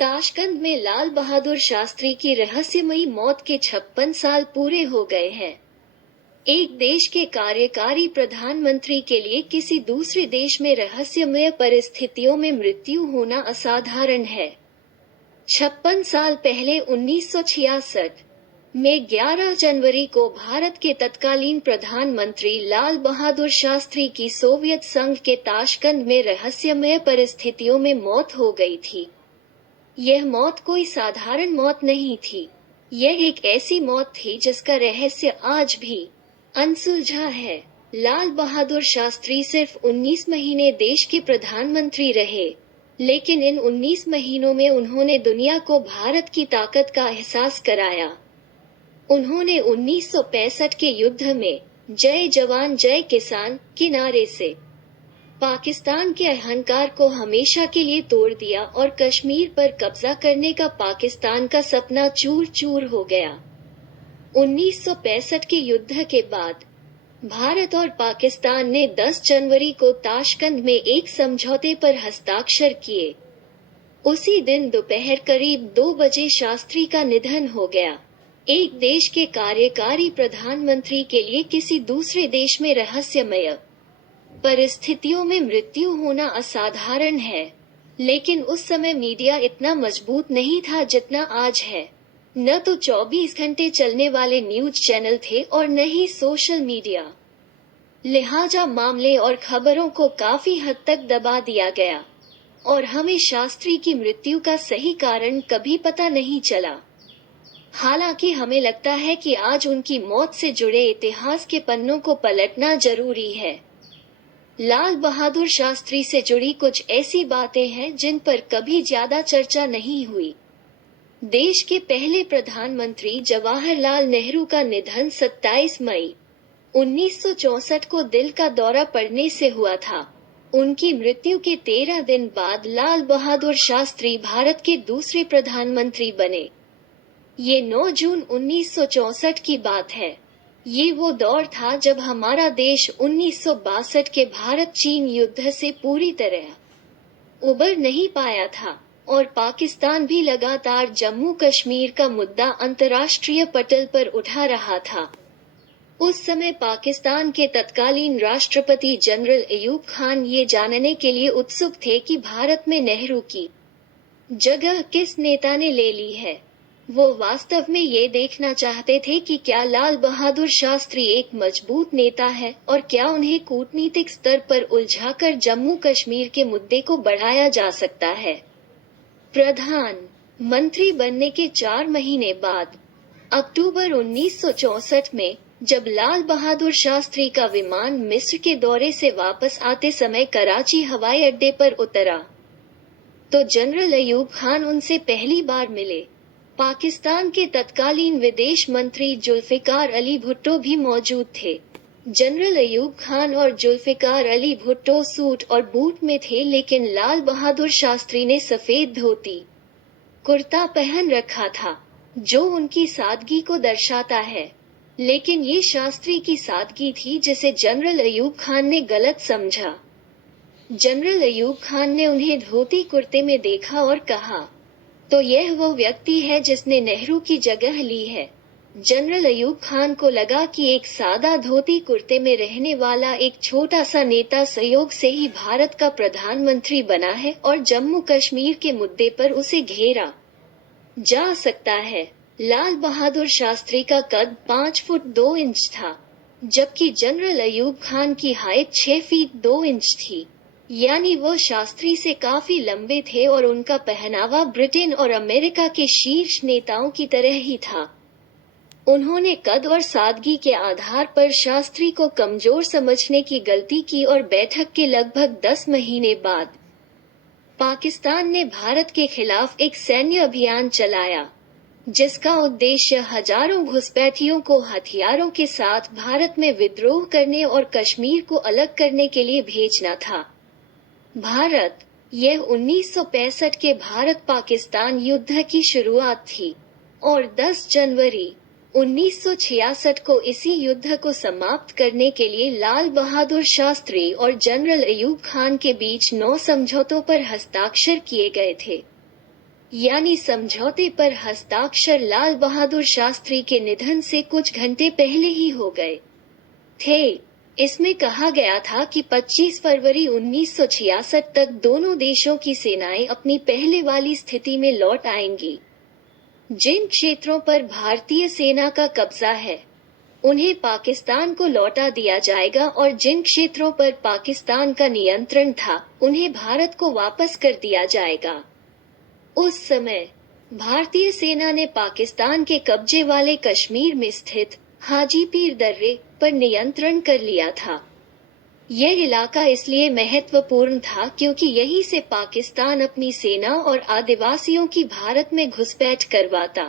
Tashkent में लाल बहादुर शास्त्री की रहस्यमयी मौत के 56 साल पूरे हो गए हैं। एक देश के कार्यकारी प्रधानमंत्री के लिए किसी दूसरे देश में रहस्यमय परिस्थितियों में मृत्यु होना असाधारण है। 56 साल पहले 1966 में 11 जनवरी को भारत के तत्कालीन प्रधानमंत्री लाल बहादुर शास्त्री की सोवियत संघ के ताशकंद में रहस्यमय परिस्थितियों में मौत हो गई थी। यह मौत कोई साधारण मौत नहीं थी। यह एक ऐसी मौत थी जिसका रहस्य आज भी अनसुलझा है। लाल बहादुर शास्त्री सिर्फ 19 महीने देश के प्रधानमंत्री रहे, लेकिन इन 19 महीनों में उन्होंने दुनिया को भारत की ताकत का एहसास कराया। उन्होंने 1965 के युद्ध में जय जवान जय किसान के नारे से पाकिस्तान के अहंकार को हमेशा के लिए तोड़ दिया और कश्मीर पर कब्जा करने का पाकिस्तान का सपना चूर चूर हो गया। 1965 के युद्ध के बाद भारत और पाकिस्तान ने 10 जनवरी को ताशकंद में एक समझौते पर हस्ताक्षर किए। उसी दिन दोपहर करीब 2 बजे शास्त्री का निधन हो गया। एक देश के कार्यकारी प्रधानमंत्री के लिए किसी दूसरे देश में रहस्यमय परिस्थितियों में मृत्यु होना असाधारण है, लेकिन उस समय मीडिया इतना मजबूत नहीं था जितना आज है। न तो 24 घंटे चलने वाले न्यूज चैनल थे और न ही सोशल मीडिया। लिहाजा मामले और खबरों को काफी हद तक दबा दिया गया और हमें शास्त्री की मृत्यु का सही कारण कभी पता नहीं चला। हालांकि हमें लगता है कि आज उनकी मौत से जुड़े इतिहास के पन्नों को पलटना जरूरी है। लाल बहादुर शास्त्री से जुड़ी कुछ ऐसी बातें हैं जिन पर कभी ज्यादा चर्चा नहीं हुई। देश के पहले प्रधानमंत्री जवाहरलाल नेहरू का निधन 27 मई 1964 को दिल का दौरा पड़ने से हुआ था। उनकी मृत्यु के 13 दिन बाद लाल बहादुर शास्त्री भारत के दूसरे प्रधानमंत्री बने। ये 9 जून 1964 की बात है। ये वो दौर था जब हमारा देश 1962 के भारत चीन युद्ध से पूरी तरह उबर नहीं पाया था और पाकिस्तान भी लगातार जम्मू कश्मीर का मुद्दा अंतर्राष्ट्रीय पटल पर उठा रहा था। उस समय पाकिस्तान के तत्कालीन राष्ट्रपति जनरल अयूब खान ये जानने के लिए उत्सुक थे कि भारत में नेहरू की जगह किस नेता ने ले ली है। वो वास्तव में ये देखना चाहते थे कि क्या लाल बहादुर शास्त्री एक मजबूत नेता है और क्या उन्हें कूटनीतिक स्तर पर उलझाकर जम्मू कश्मीर के मुद्दे को बढ़ाया जा सकता है। प्रधानमंत्री बनने के 4 महीने बाद अक्टूबर 1964 में जब लाल बहादुर शास्त्री का विमान मिस्र के दौरे से वापस आते समय कराची हवाई अड्डे पर उतरा, तो जनरल अयूब खान उनसे पहली बार मिले। पाकिस्तान के तत्कालीन विदेश मंत्री जुल्फिकार अली भुट्टो भी मौजूद थे। जनरल अयूब खान और जुल्फिकार अली भुट्टो सूट और बूट में थे, लेकिन लाल बहादुर शास्त्री ने सफेद धोती कुर्ता पहन रखा था, जो उनकी सादगी को दर्शाता है। लेकिन ये शास्त्री की सादगी थी जिसे जनरल अयूब खान ने गलत समझा। जनरल अयूब खान ने उन्हें धोती कुर्ते में देखा और कहा, तो यह वो व्यक्ति है जिसने नेहरू की जगह ली है। जनरल अयूब खान को लगा कि एक सादा धोती कुर्ते में रहने वाला एक छोटा सा नेता संयोग से ही भारत का प्रधानमंत्री बना है और जम्मू कश्मीर के मुद्दे पर उसे घेरा जा सकता है। लाल बहादुर शास्त्री का कद 5 फुट 2 इंच था, जबकि जनरल अयूब खान की हाइट 6 फीट 2 इंच थी, यानी वो शास्त्री से काफी लंबे थे और उनका पहनावा ब्रिटेन और अमेरिका के शीर्ष नेताओं की तरह ही था। उन्होंने कद और सादगी के आधार पर शास्त्री को कमजोर समझने की गलती की और बैठक के लगभग 10 महीने बाद पाकिस्तान ने भारत के खिलाफ एक सैन्य अभियान चलाया, जिसका उद्देश्य हजारों घुसपैठियों को हथियारों के साथ भारत में विद्रोह करने और कश्मीर को अलग करने के लिए भेजना था। भारत, यह 1965 के भारत पाकिस्तान युद्ध की शुरुआत थी और 10 जनवरी 1966 को इसी युद्ध को समाप्त करने के लिए लाल बहादुर शास्त्री और जनरल अयूब खान के बीच 9 समझौतों पर हस्ताक्षर किए गए थे। यानी समझौते पर हस्ताक्षर लाल बहादुर शास्त्री के निधन से कुछ घंटे पहले ही हो गए थे। इसमें कहा गया था कि 25 फरवरी 1966 तक दोनों देशों की सेनाएं अपनी पहले वाली स्थिति में लौट आएंगी। जिन क्षेत्रों पर भारतीय सेना का कब्जा है, उन्हें पाकिस्तान को लौटा दिया जाएगा और जिन क्षेत्रों पर पाकिस्तान का नियंत्रण था, उन्हें भारत को वापस कर दिया जाएगा। उस समय भारतीय सेना ने पाकिस्तान के कब्जे वाले कश्मीर में स्थित हाजीपीर दर्रे पर नियंत्रण कर लिया था। यह इलाका इसलिए महत्वपूर्ण था क्योंकि यहीं से पाकिस्तान अपनी सेना और आदिवासियों की भारत में घुसपैठ करवाता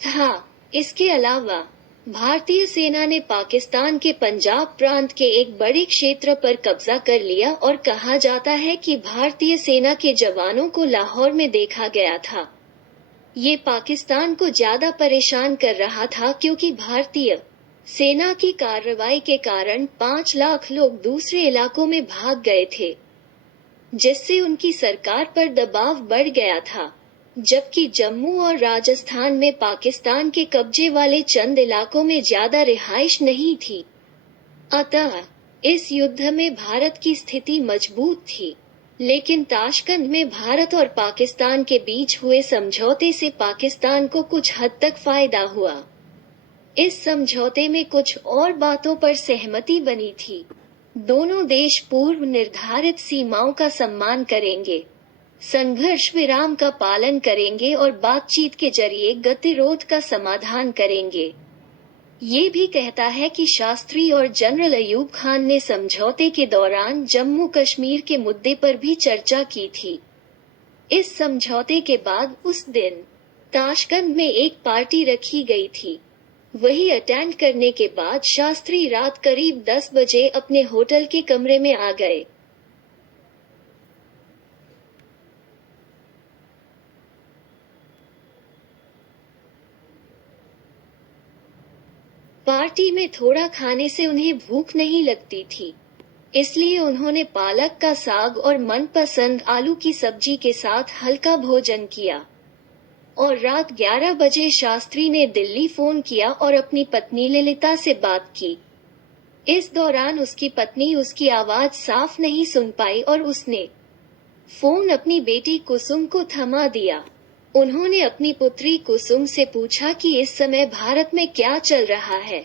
था। इसके अलावा भारतीय सेना ने पाकिस्तान के पंजाब प्रांत के एक बड़े क्षेत्र पर कब्जा कर लिया और कहा जाता है कि भारतीय सेना के जवानों को लाहौर में देखा गया था। ये पाकिस्तान को ज्यादा परेशान कर रहा था क्योंकि भारतीय सेना की कार्रवाई के कारण 5 लाख लोग दूसरे इलाकों में भाग गए थे, जिससे उनकी सरकार पर दबाव बढ़ गया था। जबकि जम्मू और राजस्थान में पाकिस्तान के कब्जे वाले चंद इलाकों में ज्यादा रिहाइश नहीं थी। अतः इस युद्ध में भारत की स्थिति मजबूत थी, लेकिन ताशकंद में भारत और पाकिस्तान के बीच हुए समझौते से पाकिस्तान को कुछ हद तक फायदा हुआ। इस समझौते में कुछ और बातों पर सहमति बनी थी। दोनों देश पूर्व निर्धारित सीमाओं का सम्मान करेंगे, संघर्ष विराम का पालन करेंगे और बातचीत के जरिए गतिरोध का समाधान करेंगे। ये भी कहता है कि शास्त्री और जनरल अयूब खान ने समझौते के दौरान जम्मू कश्मीर के मुद्दे पर भी चर्चा की थी। इस समझौते के बाद उस दिन ताशकंद में एक पार्टी रखी गई थी। वही अटेंड करने के बाद शास्त्री रात करीब 10 बजे अपने होटल के कमरे में आ गए। पार्टी में थोड़ा खाने से उन्हें भूख नहीं लगती थी, इसलिए उन्होंने पालक का साग और मनपसंद आलू की सब्जी के साथ हल्का भोजन किया। और रात 11 बजे शास्त्री ने दिल्ली फोन किया और अपनी पत्नी ललिता से बात की। इस दौरान उसकी पत्नी उसकी आवाज साफ नहीं सुन पाई और उसने फोन अपनी बेटी कुसुम को थमा दिया। उन्होंने अपनी पुत्री कुसुम से पूछा कि इस समय भारत में क्या चल रहा है,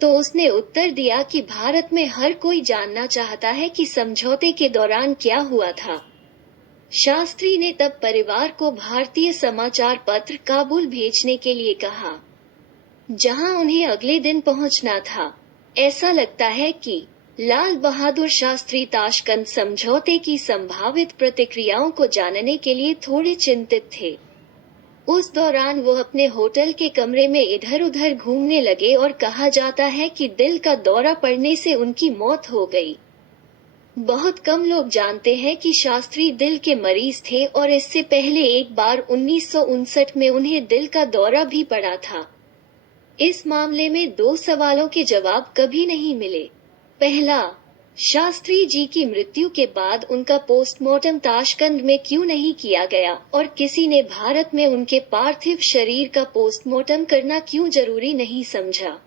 तो उसने उत्तर दिया कि भारत में हर कोई जानना चाहता है कि समझौते के दौरान क्या हुआ था। शास्त्री ने तब परिवार को भारतीय समाचार पत्र काबुल भेजने के लिए कहा, जहां उन्हें अगले दिन पहुंचना था। ऐसा लगता है कि लाल बहादुर शास्त्री ताशकंद समझौते की संभावित प्रतिक्रियाओं को जानने के लिए थोड़े चिंतित थे। उस दौरान वो अपने होटल के कमरे में इधर उधर घूमने लगे और कहा जाता है कि दिल का दौरा पड़ने से उनकी मौत हो गई। बहुत कम लोग जानते हैं कि शास्त्री दिल के मरीज थे और इससे पहले एक बार 1959 में उन्हें दिल का दौरा भी पड़ा था। इस मामले में 2 सवालों के जवाब कभी नहीं मिले। पहला, शास्त्री जी की मृत्यु के बाद उनका पोस्टमार्टम ताशकंद में क्यों नहीं किया गया और किसी ने भारत में उनके पार्थिव शरीर का पोस्टमार्टम करना क्यों जरूरी नहीं समझा।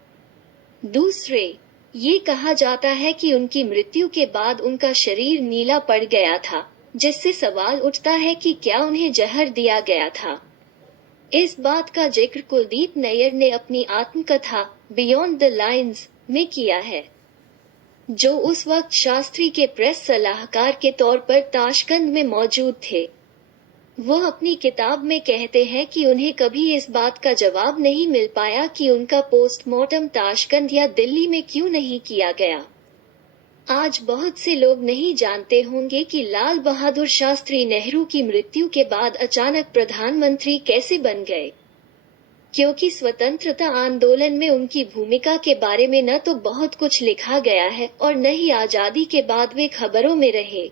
दूसरे, ये कहा जाता है कि उनकी मृत्यु के बाद उनका शरीर नीला पड़ गया था, जिससे सवाल उठता है कि क्या उन्हें जहर दिया गया था। इस बात का जिक्र कुलदीप नैयर ने अपनी आत्मकथा बियॉन्ड द लाइन्स में किया है, जो उस वक्त शास्त्री के प्रेस सलाहकार के तौर पर ताशकंद में मौजूद थे। वो अपनी किताब में कहते हैं कि उन्हें कभी इस बात का जवाब नहीं मिल पाया कि उनका पोस्टमार्टम ताशकंद या दिल्ली में क्यों नहीं किया गया। आज बहुत से लोग नहीं जानते होंगे कि लाल बहादुर शास्त्री नेहरू की मृत्यु के बाद अचानक प्रधानमंत्री कैसे बन गए, क्योंकि स्वतंत्रता आंदोलन में उनकी भूमिका के बारे में न तो बहुत कुछ लिखा गया है और न ही आजादी के बाद वे खबरों में रहे।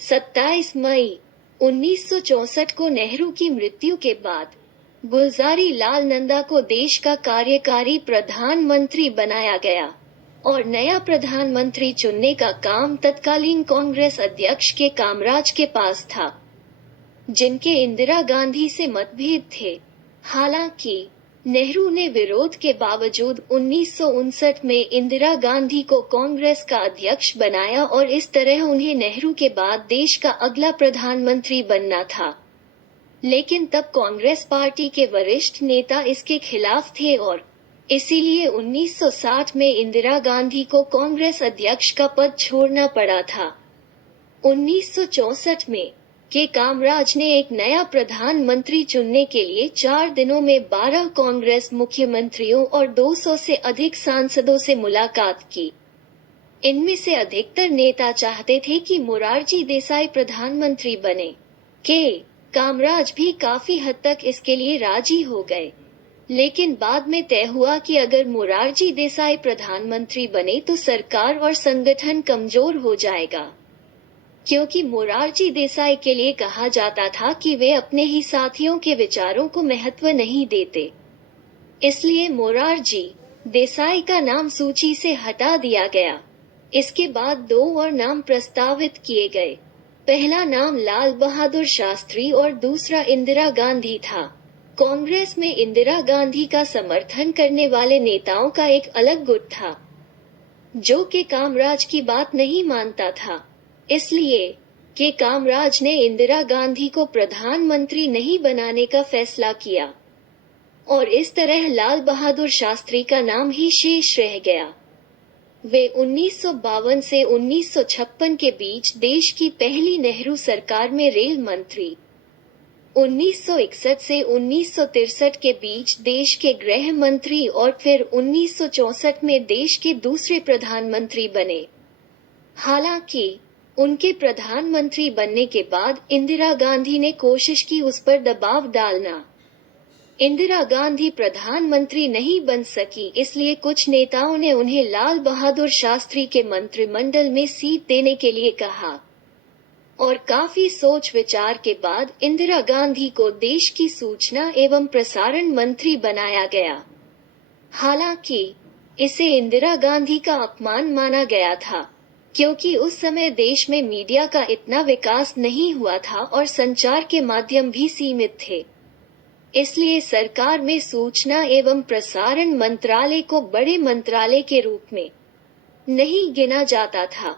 27 मई 1964 को नेहरू की मृत्यु के बाद गुलजारी लाल नंदा को देश का कार्यकारी प्रधानमंत्री बनाया गया और नया प्रधानमंत्री चुनने का काम तत्कालीन कांग्रेस अध्यक्ष के कामराज के पास था। जिनके इंदिरा गांधी से मतभेद थे। हालांकि नेहरू ने विरोध के बावजूद 1959 में इंदिरा गांधी को कांग्रेस का अध्यक्ष बनाया और इस तरह उन्हें नेहरू के बाद देश का अगला प्रधानमंत्री बनना था। लेकिन तब कांग्रेस पार्टी के वरिष्ठ नेता इसके खिलाफ थे और इसीलिए 1960 में इंदिरा गांधी को कांग्रेस अध्यक्ष का पद छोड़ना पड़ा था। 1964 में के कामराज ने एक नया प्रधानमंत्री चुनने के लिए 4 दिनों में 12 कांग्रेस मुख्यमंत्रियों और 200 से अधिक सांसदों से मुलाकात की। इनमें से अधिकतर नेता चाहते थे कि मोरारजी देसाई प्रधानमंत्री बने। के कामराज भी काफी हद तक इसके लिए राजी हो गए, लेकिन बाद में तय हुआ कि अगर मोरारजी देसाई प्रधानमंत्री बने तो सरकार और संगठन कमजोर हो जाएगा, क्योंकि मोरारजी देसाई के लिए कहा जाता था कि वे अपने ही साथियों के विचारों को महत्व नहीं देते। इसलिए मोरारजी देसाई का नाम सूची से हटा दिया गया। इसके बाद 2 और नाम प्रस्तावित किए गए। पहला नाम लाल बहादुर शास्त्री और दूसरा इंदिरा गांधी था। कांग्रेस में इंदिरा गांधी का समर्थन करने वाले नेताओं का एक अलग गुट था, जो के कामराज की बात नहीं मानता था। इसलिए के कामराज ने इंदिरा गांधी को प्रधानमंत्री नहीं बनाने का फैसला किया और इस तरह लाल बहादुर शास्त्री का नाम ही शेष रह गया। वे 1952 से 1956 के बीच देश की पहली नेहरू सरकार में रेल मंत्री, 1961 से 1963 के बीच देश के गृह मंत्री और फिर 1964 में देश के दूसरे प्रधानमंत्री बने। हालांकि उनके प्रधानमंत्री बनने के बाद इंदिरा गांधी ने कोशिश की उस पर दबाव डालना। इंदिरा गांधी प्रधानमंत्री नहीं बन सकी, इसलिए कुछ नेताओं ने उन्हें लाल बहादुर शास्त्री के मंत्रिमंडल में सीट देने के लिए कहा और काफी सोच विचार के बाद इंदिरा गांधी को देश की सूचना एवं प्रसारण मंत्री बनाया गया। हालांकि इसे इंदिरा गांधी का अपमान माना गया था, क्योंकि उस समय देश में मीडिया का इतना विकास नहीं हुआ था और संचार के माध्यम भी सीमित थे। इसलिए सरकार में सूचना एवं प्रसारण मंत्रालय को बड़े मंत्रालय के रूप में नहीं गिना जाता था।